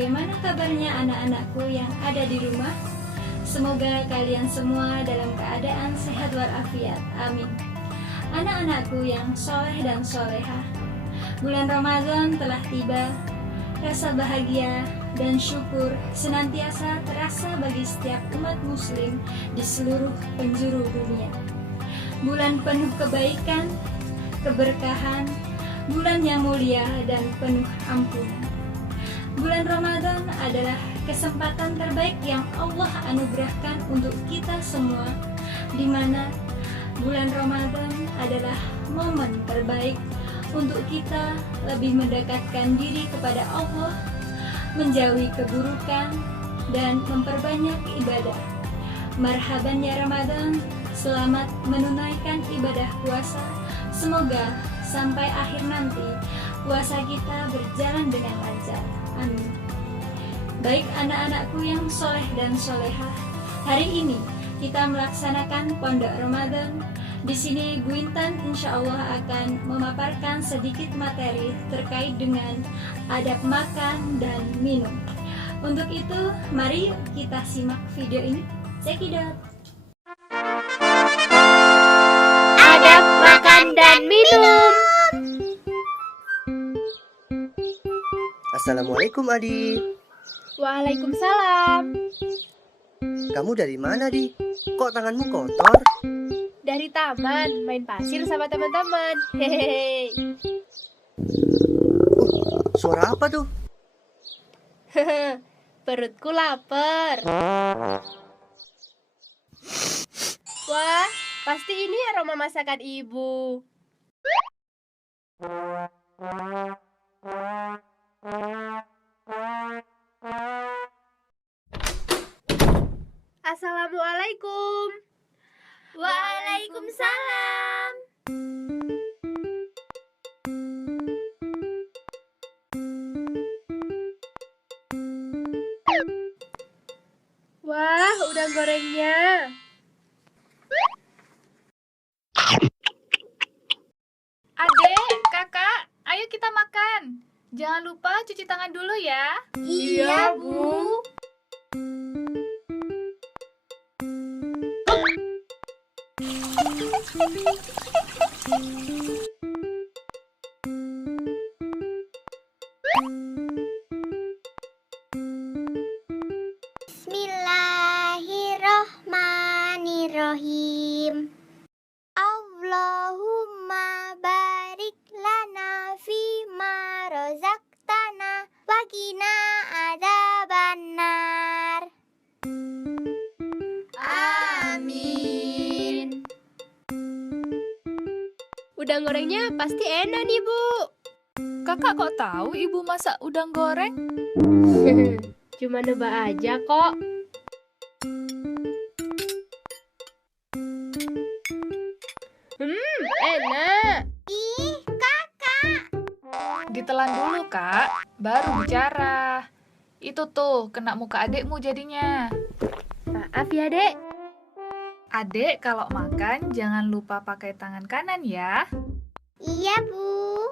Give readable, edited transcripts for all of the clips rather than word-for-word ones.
bagaimana kabarnya anak-anakku yang ada di rumah? Semoga kalian semua dalam keadaan sehat walafiat. Amin. Anak-anakku yang soleh dan solehah, bulan Ramadan telah tiba. Rasa bahagia dan syukur senantiasa terasa bagi setiap umat muslim di seluruh penjuru dunia. Bulan penuh kebaikan, keberkahan, bulan yang mulia dan penuh ampunan. Bulan Ramadan adalah kesempatan terbaik yang Allah anugerahkan untuk kita semua, di mana bulan Ramadan adalah momen terbaik untuk kita lebih mendekatkan diri kepada Allah, menjauhi keburukan, dan memperbanyak ibadah. Marhaban ya Ramadan, selamat menunaikan ibadah puasa. Semoga sampai akhir nanti puasa kita berjalan dengan lancar. Amin. Baik anak-anakku yang soleh dan solehah, hari ini kita melaksanakan Pondok Ramadan. Di sini Bu Intan insya Allah akan memaparkan sedikit materi terkait dengan adab makan dan minum. Untuk itu, mari kita simak video ini. Check it out. Adab makan dan minum. Assalamualaikum Adi. Waalaikumsalam. Kamu dari mana Di? Kok tanganmu kotor? Dari taman, main pasir sama teman-teman. Hehehe. Suara apa tuh? Perutku lapar. Wah, pasti ini aroma masakan ibu. Assalamualaikum. Waalaikumsalam. Wah, udang gorengnya. Adek, kakak, ayo kita makan. Jangan lupa cuci tangan dulu ya. Iya, Bu. Bismillahirrohmanirrohim. Allahumma barik lana fima rozaqtana wa qina adzabannar. Amin. Udang gorengnya pasti enak nih, Bu. Kakak kok tahu ibu masak udang goreng? Cuma nebak aja kok. Enak. Ih, kakak. Ditelan dulu, Kak. Baru bicara. Itu tuh, kena muka adekmu jadinya. Maaf ya, Dek. Adek, kalau makan jangan lupa pakai tangan kanan ya. Iya, Bu.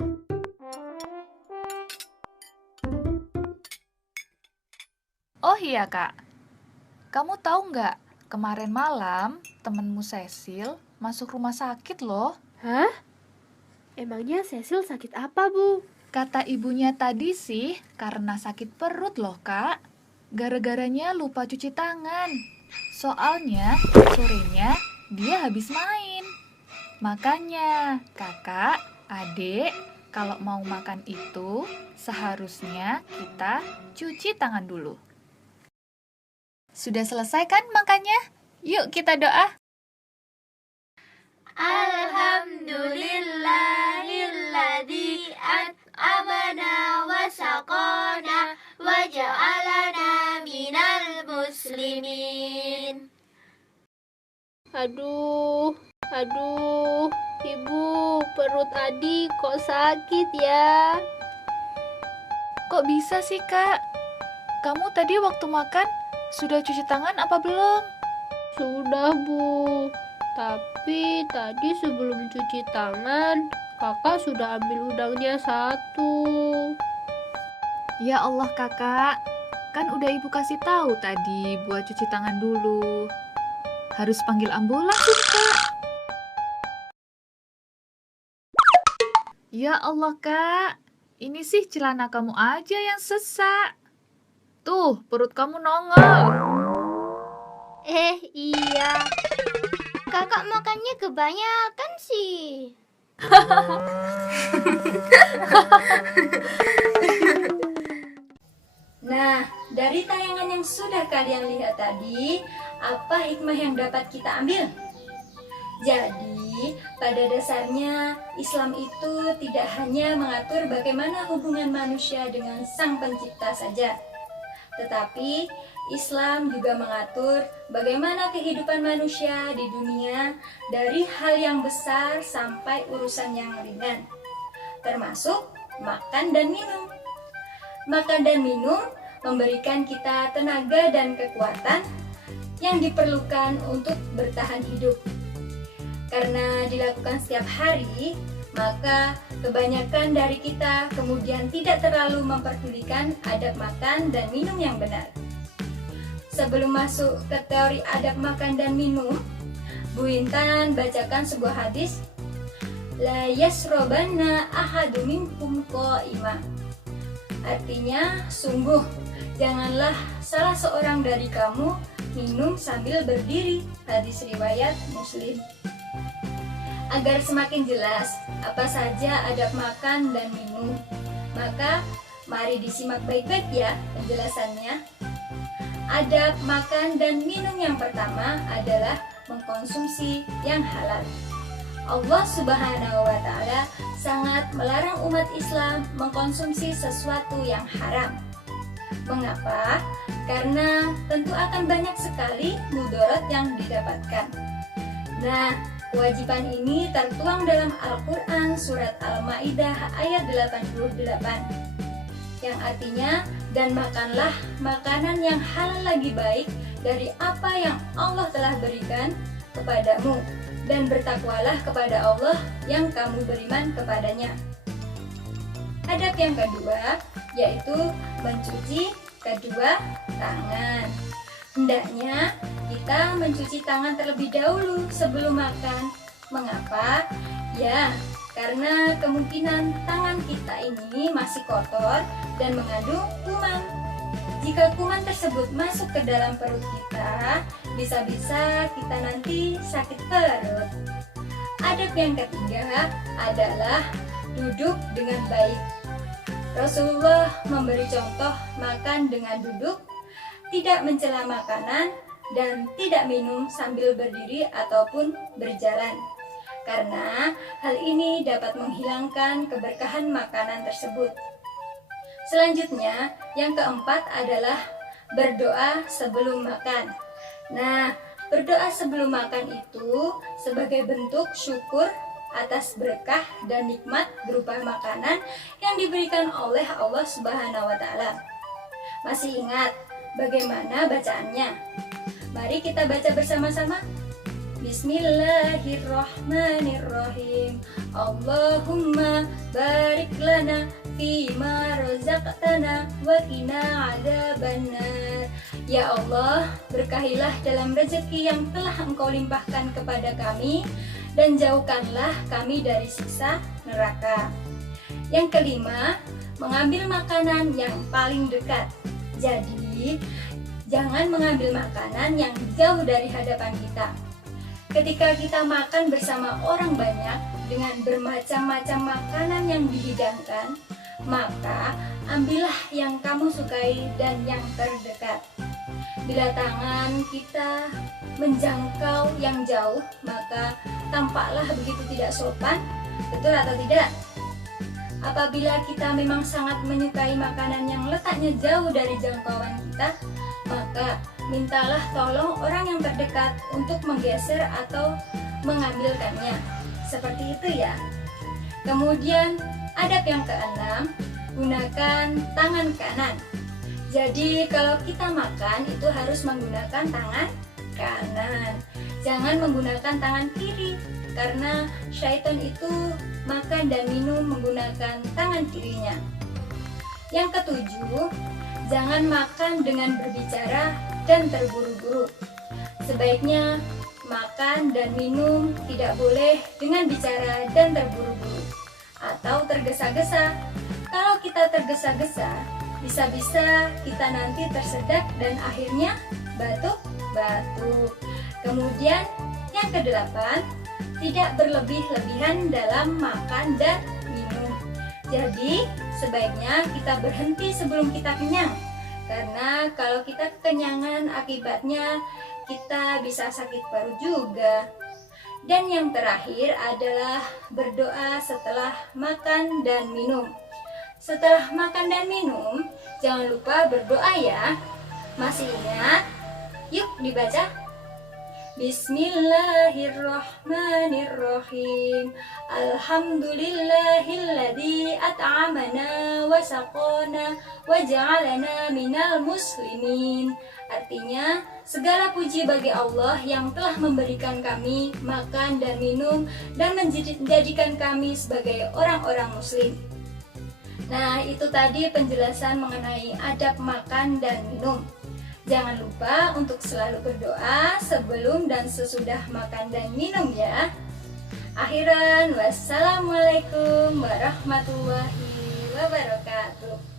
Oh iya, Kak. Kamu tahu nggak, kemarin malam temenmu Cecil masuk rumah sakit loh. Hah? Emangnya Cecil sakit apa, Bu? Kata ibunya tadi sih, karena sakit perut loh, Kak. Gara-garanya lupa cuci tangan. Soalnya, sorenya dia habis main. Makanya, kakak, adik, kalau mau makan itu, seharusnya kita cuci tangan dulu. Sudah selesai kan makannya? Yuk kita doa. Alhamdulillahilladzi at'amana wa saqana wa ja'alana minal muslimin. Aduh, Ibu, perut Adi kok sakit ya? Kok bisa sih, Kak? Kamu tadi waktu makan sudah cuci tangan apa belum? Sudah, Bu. Tapi tadi sebelum cuci tangan, kakak sudah ambil udangnya satu. Ya Allah, Kakak. Kan udah ibu kasih tahu tadi buat cuci tangan dulu. Harus panggil ambulans ini, Kak. Ya Allah, Kak. Ini sih celana kamu aja yang sesak. Tuh, perut kamu nongol. Iya. Kakak makannya kebanyakan sih. Nah, dari tayangan yang sudah kalian lihat tadi, apa hikmah yang dapat kita ambil? Jadi, pada dasarnya Islam itu tidak hanya mengatur bagaimana hubungan manusia dengan Sang Pencipta saja, tetapi Islam juga mengatur bagaimana kehidupan manusia di dunia dari hal yang besar sampai urusan yang ringan, termasuk makan dan minum. Makan dan minum memberikan kita tenaga dan kekuatan yang diperlukan untuk bertahan hidup. Karena dilakukan setiap hari, maka kebanyakan dari kita kemudian tidak terlalu memperdulikan adab makan dan minum yang benar. Sebelum masuk ke teori adab makan dan minum, Bu Intan bacakan sebuah hadis, La yasrobanna ahadu minkum qa'ima. Artinya, sungguh, janganlah salah seorang dari kamu minum sambil berdiri. Hadis riwayat Muslim. Agar semakin jelas apa saja adab makan dan minum, maka mari disimak baik-baik ya penjelasannya. Adab makan dan minum yang pertama adalah mengkonsumsi yang halal. Allah Subhanahu wa Ta'ala sangat melarang umat Islam mengkonsumsi sesuatu yang haram. Mengapa? Karena tentu akan banyak sekali mudarat yang didapatkan. Nah, kewajiban ini tertuang dalam Al-Quran Surat Al-Ma'idah ayat 88, yang artinya, dan makanlah makanan yang halal lagi baik dari apa yang Allah telah berikan kepadamu, dan bertakwalah kepada Allah yang kamu beriman kepadanya. Adab yang kedua yaitu mencuci kedua tangan. Hendaknya kita mencuci tangan terlebih dahulu sebelum makan. Mengapa? Ya, karena kemungkinan tangan kita ini masih kotor dan mengandung kuman. Jika kuman tersebut masuk ke dalam perut kita, bisa-bisa kita nanti sakit perut. Adab yang ketiga adalah duduk dengan baik. Rasulullah memberi contoh makan dengan duduk, tidak mencela makanan, dan tidak minum sambil berdiri ataupun berjalan. Karena hal ini dapat menghilangkan keberkahan makanan tersebut. Selanjutnya, yang keempat adalah berdoa sebelum makan. Nah, berdoa sebelum makan itu sebagai bentuk syukur atas berkah dan nikmat berupa makanan yang diberikan oleh Allah Subhanahu wa Ta'ala. Masih ingat bagaimana bacaannya? Mari kita baca bersama-sama. Bismillahirrahmanirrahim. Allahumma barik lana fima razaqtana wa qina adzabannar. Ya Allah, berkahilah dalam rezeki yang telah Engkau limpahkan kepada kami, dan jauhkanlah kami dari siksa neraka. Yang kelima, mengambil makanan yang paling dekat. Jadi, jangan mengambil makanan yang jauh dari hadapan kita. Ketika kita makan bersama orang banyak dengan bermacam-macam makanan yang dihidangkan, maka ambillah yang kamu sukai dan yang terdekat. Bila tangan kita menjangkau yang jauh, maka tampaklah begitu tidak sopan, betul atau tidak? Apabila kita memang sangat menyukai makanan yang letaknya jauh dari jangkauan kita, maka mintalah tolong orang yang terdekat untuk menggeser atau mengambilkannya. Seperti itu ya. Kemudian adab yang keenam, gunakan tangan kanan. Jadi kalau kita makan itu harus menggunakan tangan kanan. Jangan menggunakan tangan kiri, karena syaitan itu makan dan minum menggunakan tangan kirinya. Yang ketujuh, jangan makan dengan berbicara dan terburu-buru. Sebaiknya makan dan minum tidak boleh dengan bicara dan terburu-buru atau tergesa-gesa. Kalau kita tergesa-gesa, bisa-bisa kita nanti tersedak dan akhirnya batuk-batuk. Kemudian yang kedelapan, tidak berlebih-lebihan dalam makan dan minum. Jadi sebaiknya kita berhenti sebelum kita kenyang, karena kalau kita kekenyangan akibatnya kita bisa sakit paru juga. Dan yang terakhir adalah berdoa setelah makan dan minum. Setelah makan dan minum, jangan lupa berdoa ya. Masih ingat? Yuk dibaca. Bismillahirrahmanirrahim. Alhamdulillahilladzi at'amana wa saqana wa ja'alana minal muslimin. Artinya, segala puji bagi Allah yang telah memberikan kami makan dan minum dan menjadikan kami sebagai orang-orang muslim. Nah, itu tadi penjelasan mengenai adab makan dan minum. Jangan lupa untuk selalu berdoa sebelum dan sesudah makan dan minum ya. Akhiran, wassalamualaikum warahmatullahi wabarakatuh.